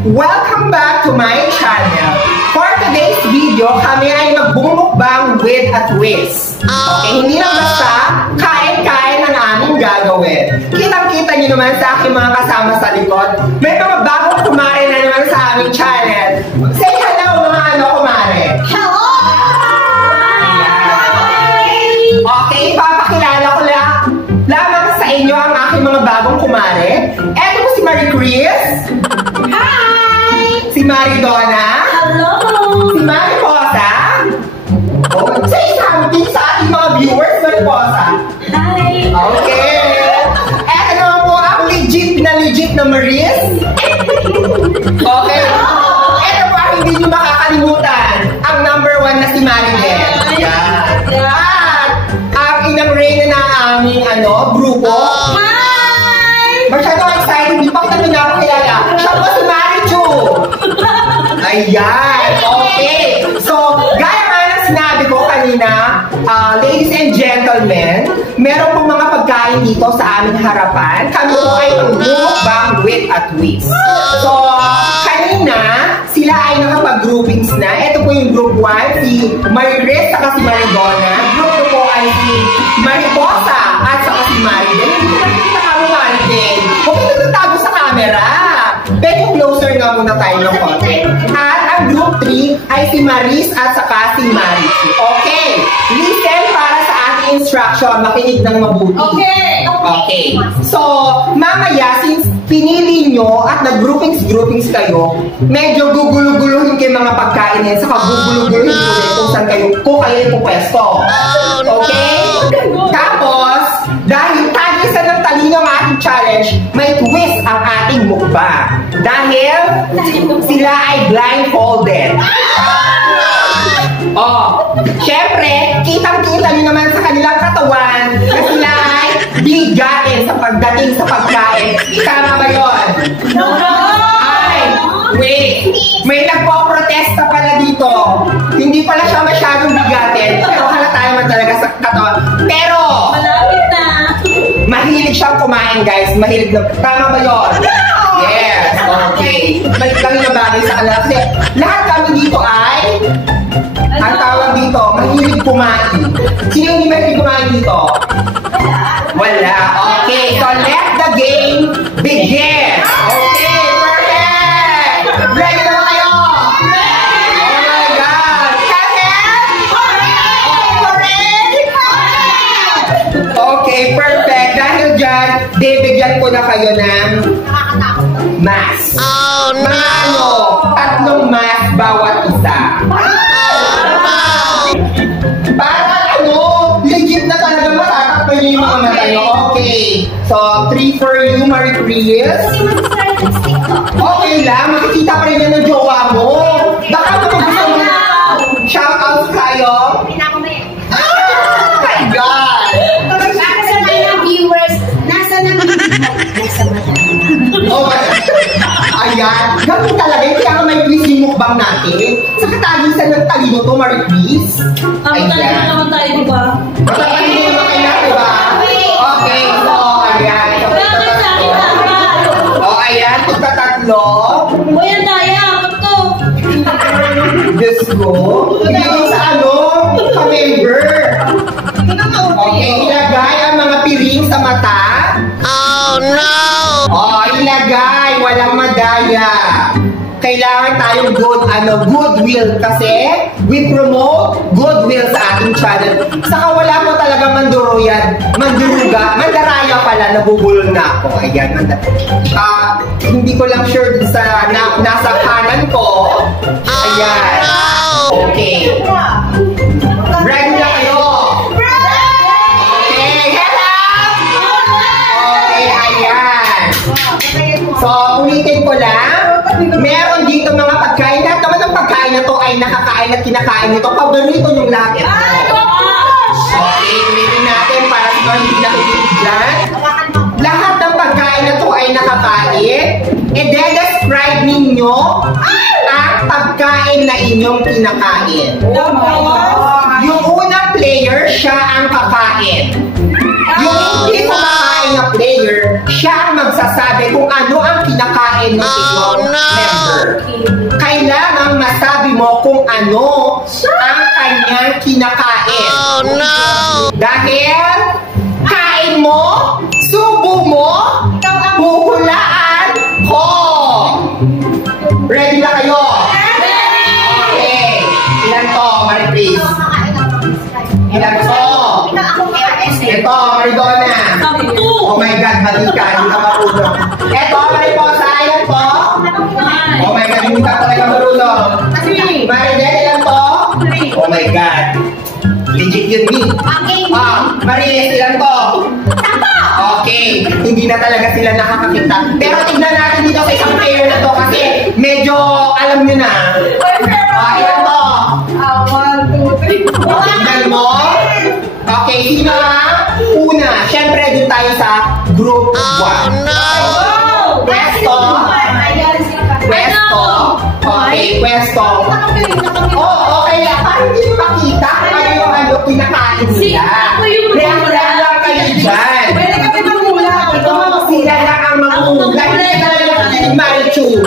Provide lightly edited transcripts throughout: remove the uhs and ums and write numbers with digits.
Welcome back to my channel. For today's video, kami ay magbumukbang with a twist. Okay, hindi lang basta kain-kain ang aming gagawin. Kitang-kita nyo naman sa aking mga kasama sa likod. May mga bagong kumare na naman sa aming channel. Say hello mga kumare. Hello! Okay, papakilala ko lamang sa inyo ang aking mga bagong kumare. Eto po si Marie Chris. Si Maridona. Hello! Si Mariposa. Oh, say something sa ating mga viewers, Mariposa. Hi! Okay. Eto naman po ang legit na Maris. Okay. Eto po ang hindi nyo makakalimutan. Ang #1 na si Maribel. At ang inang reyna na aming grupo. Hi! Masyado excited. Hindi pa kita na ako kilala. Siya po si Marichu. Ayan, okay. So, gaya nga na sinabi ko kanina, ladies and gentlemen, meron pong mga pagkain dito sa aming harapan. Kami po ay magbumukbang with a twist. So, kanina, sila ay nakapag-groupings na. Ito po yung group 1, si Maris at si Maridona. Group 2 po ay si Mariposa at saka si Maribel. Hindi ko nakikita ka mo, Maribel. Huwag ka nagtatago sa camera. Pero closer nga muna tayo ng konti. At ang group 3 ay si Maris at saka si Marichu. Okay. Listen para sa ating instruction. Makinig ng mabuti. Okay. So, mamaya, since pinili nyo at nag-groupings kayo, medyo gugulo-guluhin kayo mga pagkain yan. Saka gugulo-guluhin kung kayo ipupwesto. Okay? Tapos, dahil tagisan ng talino ang ating challenge, may twist ang ating mukbang. Dahil sila ay blindfolded. Syempre, kitang-kita nyo naman sa kanilang katawan na sila ay bigatin sa pagdating sa pagkain. Tama ba yun? No! Ay, wait. May nagpo-protesta pala dito. Hindi pala siya masyadong bigatin. Pero halata naman talaga sa katawan. Pero, Malapit na! mahilig siyang kumain, guys. Mahilig na. Tama ba yun? Yes. Okay. May lang yung bagay sa kanila. Kasi lahat kami dito ay ang tawag dito, mahilig kumain. Sino hindi mahilig kumain dito? Wala. Okay. So, let the game begin. Okay. Perfect. Ready na ba kayo? Oh my God. Okay, perfect. Dahil dyan, bibigyan ko na kayo ng mask. Oh, no! Tatlong mask bawat isa. Parang legit na talaga matatakpan yung mga mata nyo. Okay. So, 3 for you, Marie Chris. Okay lang, makikita pa rin yan ng jowa mo. Baka gusto mo shoutouts kayo. Oh my God! Ayan, ganun talaga yung kaya may quiz yung mukbang natin. Sa katagisan ng talino to, Marie Chris. Ayan. Naman tayo, di ba? Matalino naman kayo, di ba? Okay, so, ayan. Ayan, pagkatatlo. Ayan tayo, ito. Diyos ko. Hindi ko sa ka-member. Okay, ilagay ang mga piring sa mata. Oh, no! Ilagay. Walang madaya. Kailangan tayong goodwill kasi we promote goodwill sa ating channel. Saka wala po talaga mandaraya pala, nabubulol na ako. Ayan, hindi ko lang sure sa nasa kanan ko. Ayan. Okay. Ready na kayo? Okay, hello! Okay, ayan. So, ulitin ko lang. Meron dito mga pagkain. Lahat naman ng pagkain na to ay nakakain at kinakain nito. Paborito yung lahat. Okay, ulitin natin para sa mga hindi nakikinig dyan. Lahat ng pagkain na to ay nakakain. I-describe ninyo ang pagkain na inyong kinakain. Oh my God! Yung unang player, siya ang kakain. Yung hindi kumakain na player, siya ang magsasabi kung ano ang kinakain ng inyong member. Kailangan masabi mo kung ano ang kanyang kinakain. Dahil kain mo, subo mo, huhulaan ko. Ready na kayo? Okay. Ilan to, Maripris? Ilan to? Ito, Maridona. Oh my God, mali ka. Hindi ka marunong. Ito, Mariposa. Ilan to? Oh my God, hindi ka talaga marunong. Maridel, ilan to? Oh my God. Legit yun, Mi. Maris, ilan to? Okay. Hindi na talaga sila nakakakita. Pero tignan natin dito sa isang player na to kasi medyo alam nyo na. Ilan to? 1, 2, 3. Tignan mo. Okay, sino ang una? Siyempre, dun tayo sa group 1. Pwesto. Okay, pwesto. Oh, okay lang. Parang hindi nyo makita kung ano yung kinakain nila. React lang kayo dyan. Sila lang ang mangungula. Hindi na lang yung Marichu.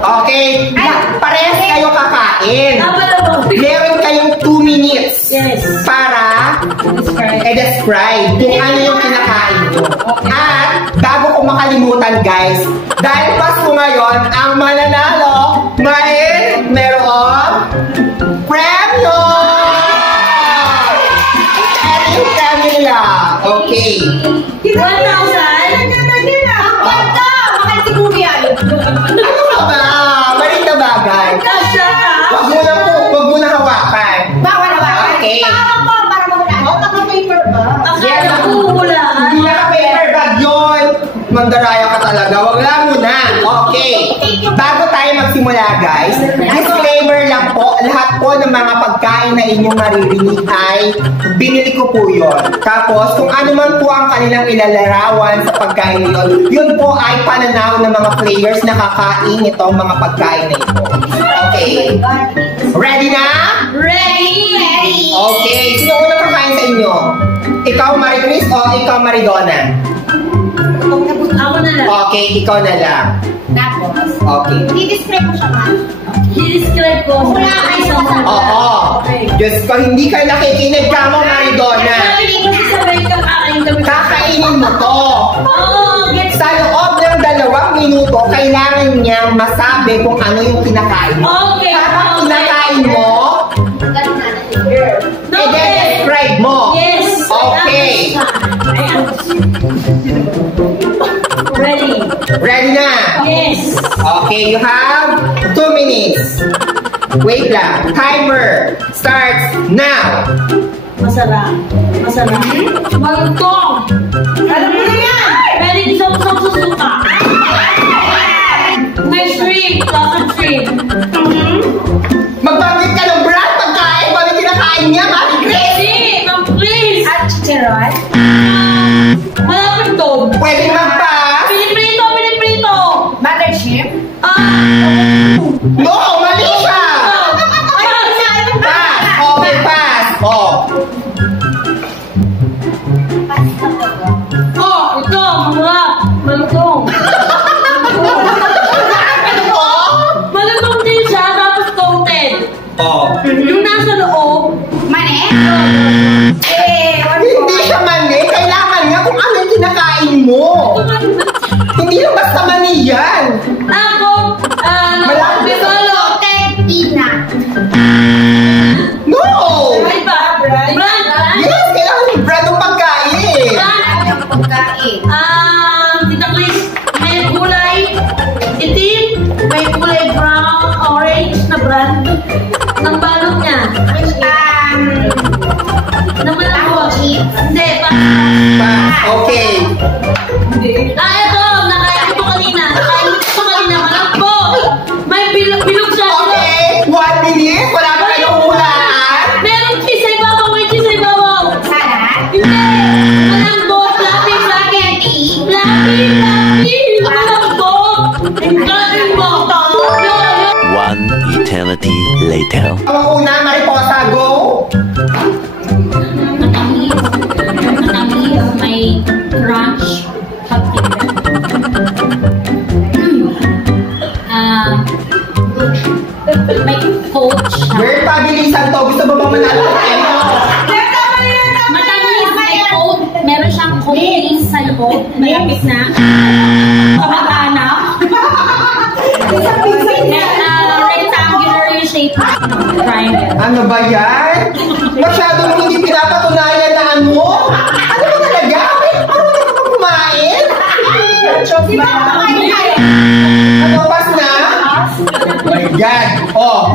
Okay, parehas kayo kakain. Meron kayong 2 minutes para i-describe kung ano yung kinakain nyo. At bago ko makalimutan guys, dahil Pasko ngayon, ang mananalo meron premyo! At yung premyo nila. Okay. 1,000? Ano ka ba? Malit na bagay. Wag mo na hawakan. Okay. Akala ko hulaan. Hindi naka-paper bag yun. Mandaraya ka talaga. Wag lang muna. Okay. Bago tayo magsimula guys, disclaimer lang po, lahat po ng mga pagkain na inyong maririnig ay binili ko po yun. Tapos kung ano man po ang kanilang ilalarawan sa pagkain nito, yun po ay pananaw ng mga players na kakain itong mga pagkain na ito. Okay. Ready na? Ready! Okay. Sino unang kakain sa inyo? Ikaw, Maricris, o ikaw, Maridona? Ako na lang. Okay, ikaw na lang. Okay. I-describe ko. Wala kayo sa mga. Oo. Okay. Diyos ko, hindi ka nakikinig ka mo, Maridona. Sabay kakain kami. Kakainin mo to. Oo, gets. Sa loob ng 2 minuto, kailangan niyang masabi kung ano yung kinakain mo. Okay. Kapag kinakain mo, i-describe mo. Yes. Okay. Ready. Ready na? Yes. Okay, you have 2 minutes. Wait lang. Timer starts now. Masarap. Malutong. Alam mo na yan. Pwede isang-isang susuka. May shrimp. Lots of shrimp. Magbanggit ka ng brand pagkain. Bakit kinakain niya, Maricris? Ready. Please. At chicharon. Malapit doon. Pwede magpass. Piniprito. Mothership? No, mali siya. Pass. Okay, pass. Oh. Ito. Malutong. Malutong din siya. Tapos coated. Oh. Yung nasa loob. Mani? Hindi siya mali. Kailangan nga kung ano yung kinakain mo. Hindi lang basta mani yan. Ako. Malapit. Bisolo. Tina. No! Ay ba? Brand. Yes, kailangan yung brand ng pagkain. Ang pagkain. Tita Chris, may kulay itim, may kulay brown, orange na brand ng balot niya. Naman ako. Hindi, Pass. Okay. ito, nakain ko kanina. Malambot. May bilog siya. Okay. 1 minute. Wala pa kayong hulaan. Meron cheese sa ibabaw, may cheese sa ibabaw. Salad? Hindi. Malambot, fluffy. Malambot. Ang galing mo. One eternity later. Ang una, Mariposa, go. Matamis, may crunch, hot ko. Malapit na. Kamag-anak. Rectangular yung shape. Triangle. Ano ba yan? Masyadong hindi pinapatunayan na ano? Ano ba talaga? Ano ba talaga kumain? Ano, pas na? Oh my God. Oh.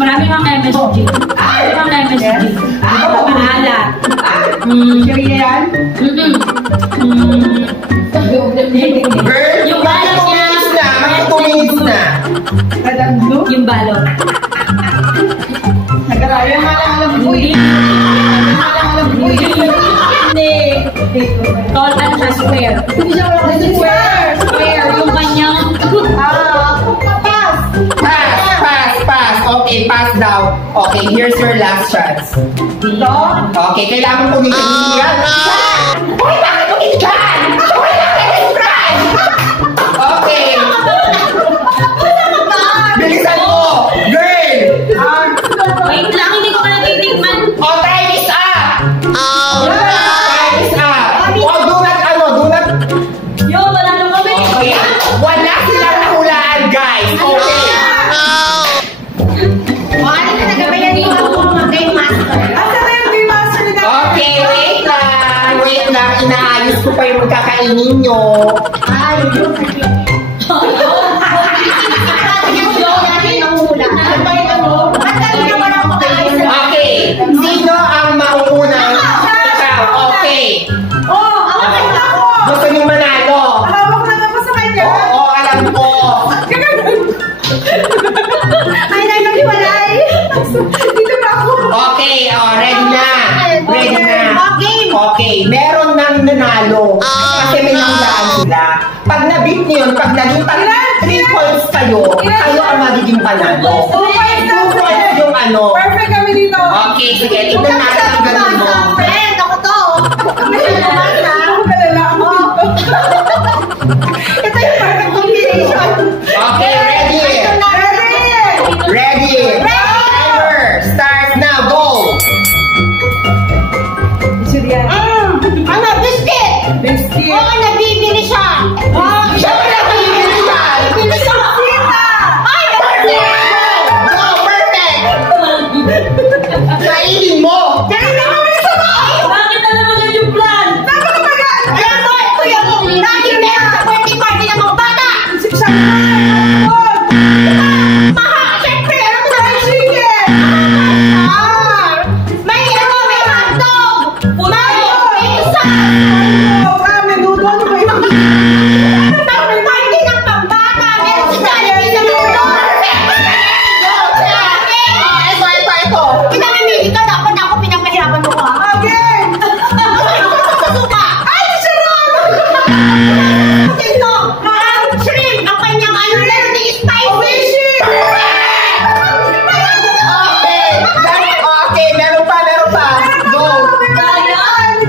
Marami mga MSG. Marami mga MSG. Maalat. Kaya yan? Girl, Yung balot niya. Magtutuminis na. Yung balot. Nagaraya nga lang alam ko eh. Hindi. Tall at siya square. Square. Yung kanyang... Pass. Okay, pass daw. Okay, here's your last chance. Dito? Okay, kailangan mo umitin yan. Uy, bakit umitin yan? Uy, bakit umitin? Okay. Bilisan mo! Girl! Wait lang, hindi ko pa natitikman. Oh, time is up! Time is up! Oh, do not... Yo, wala nung kami. Okay. Wala silang nahulaan, guys. Okay. Ano na nagabayan ko ako mga game master? Asa na yung game master na? Okay, wait lang. Inaayos ko pa yung magkakainin nyo. Ay, yun. Okay, sino ang mauunang? Ikaw, okay. Gusto nyo manalo? Oo, alam ko. Okay, ready na. Okay, meron nang nanalo. Kasi may nahulaan sila. Pag na-beat nyo yun, pag naging 3 points kayo, kayo ang magiging panalo. 2 points yung ano. Perfect kami dito. Okay, sige, tignan natin ang ganun mo. Friend, ako to. Ito yung perfect combination. Okay, ready? Ready? Timer, start now, go! Ano, biscuit? Biscuit. Oo, nabibili siya. Siyempre nabibili siya. Ay, Go, perfect! Kainin mo! Bakit na naman yung plan? Alam mo, ito yung lagi meron sa birthday party ng mga bata. Siyempre, alam mo na may chicken. May hotdog. May isa. May party ng pambata. Meron si Jollibee sa mundo. Ito. Pinamimili ka, dapat ako pinapahirapan mo ko. Suka. Ay, sarap! Ito, ang shrimp, ang kanyang ano, learning spicy. Okay, meron pa. Go!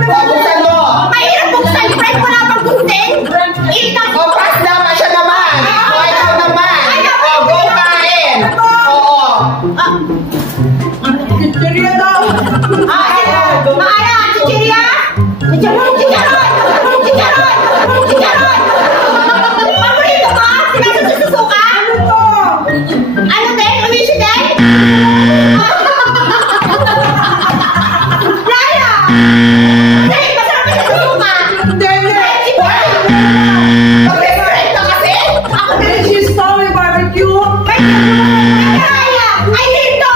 Buksan mo! Mahirap buksan, friend, wala pang gunting. Ito. Oh, pass naman siya naman! Oh, ikaw naman! Oh, go kain! Oo! Maara, chichirya? Chicharon! Paborito ba? Sinasabi sa suka? Ano din? Umishi din? Raya! Dahil masarap ka sa suka! Pag-restaurant na kasi! Ako din cheese stone with barbecue. Raya! Ay, dito!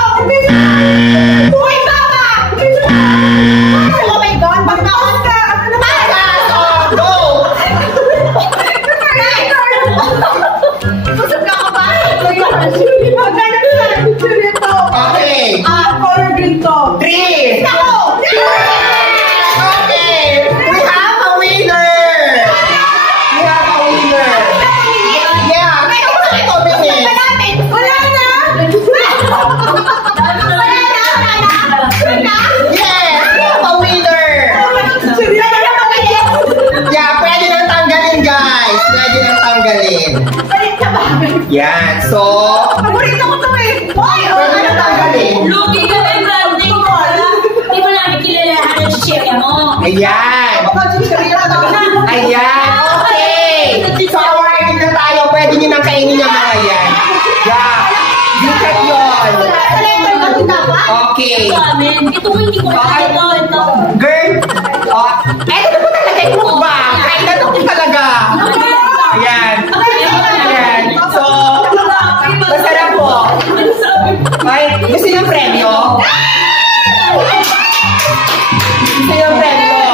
Buhay baba! Oh my God! Pagkaon ka! Ano naman? Go! Busog na ka ba? Magkano ka? Okay! Color green to. 3! Ako! Okay! We have a winner! Yeah! Ito, Bini! Wala na! Yes! We have a winner! Yeah, pwede nang tanggalin, guys! Pwede nang tanggalin. Yan, so... Paborito ko to eh! Hoy! Pwede nang tanggalin. Lugi ka kay branding mo. mo. Ayan. Ayan, okay. So, awarded na tayo. Pwede nyo nang kainin yung mga yan. Yeah. Bikat yun. Okay. Ito amin. Ito ko hindi ko ito. Girl, eto na po talaga yung mukbang. Kain na to talaga. Ayan. Ayan. So, masarap po. Ay, gusto yung premyo? Gusto yung premyo?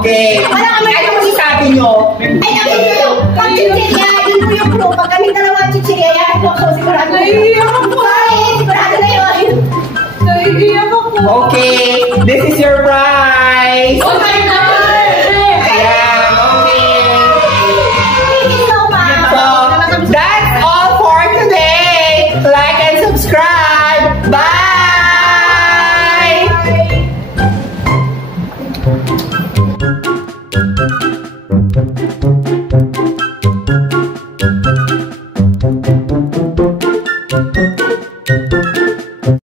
Okay. Ano mo isabi nyo? Ay, nakita yung pag-chichirya, yun po yung clue. Pag kami dalawa chichirya, yan po. So, sigurado na yun. Sorry, sigurado na yun. Okay. This is your prize. Oh my God! Ayan, okay. Thank you so much. So, that's all for today. Like and subscribe. Bye!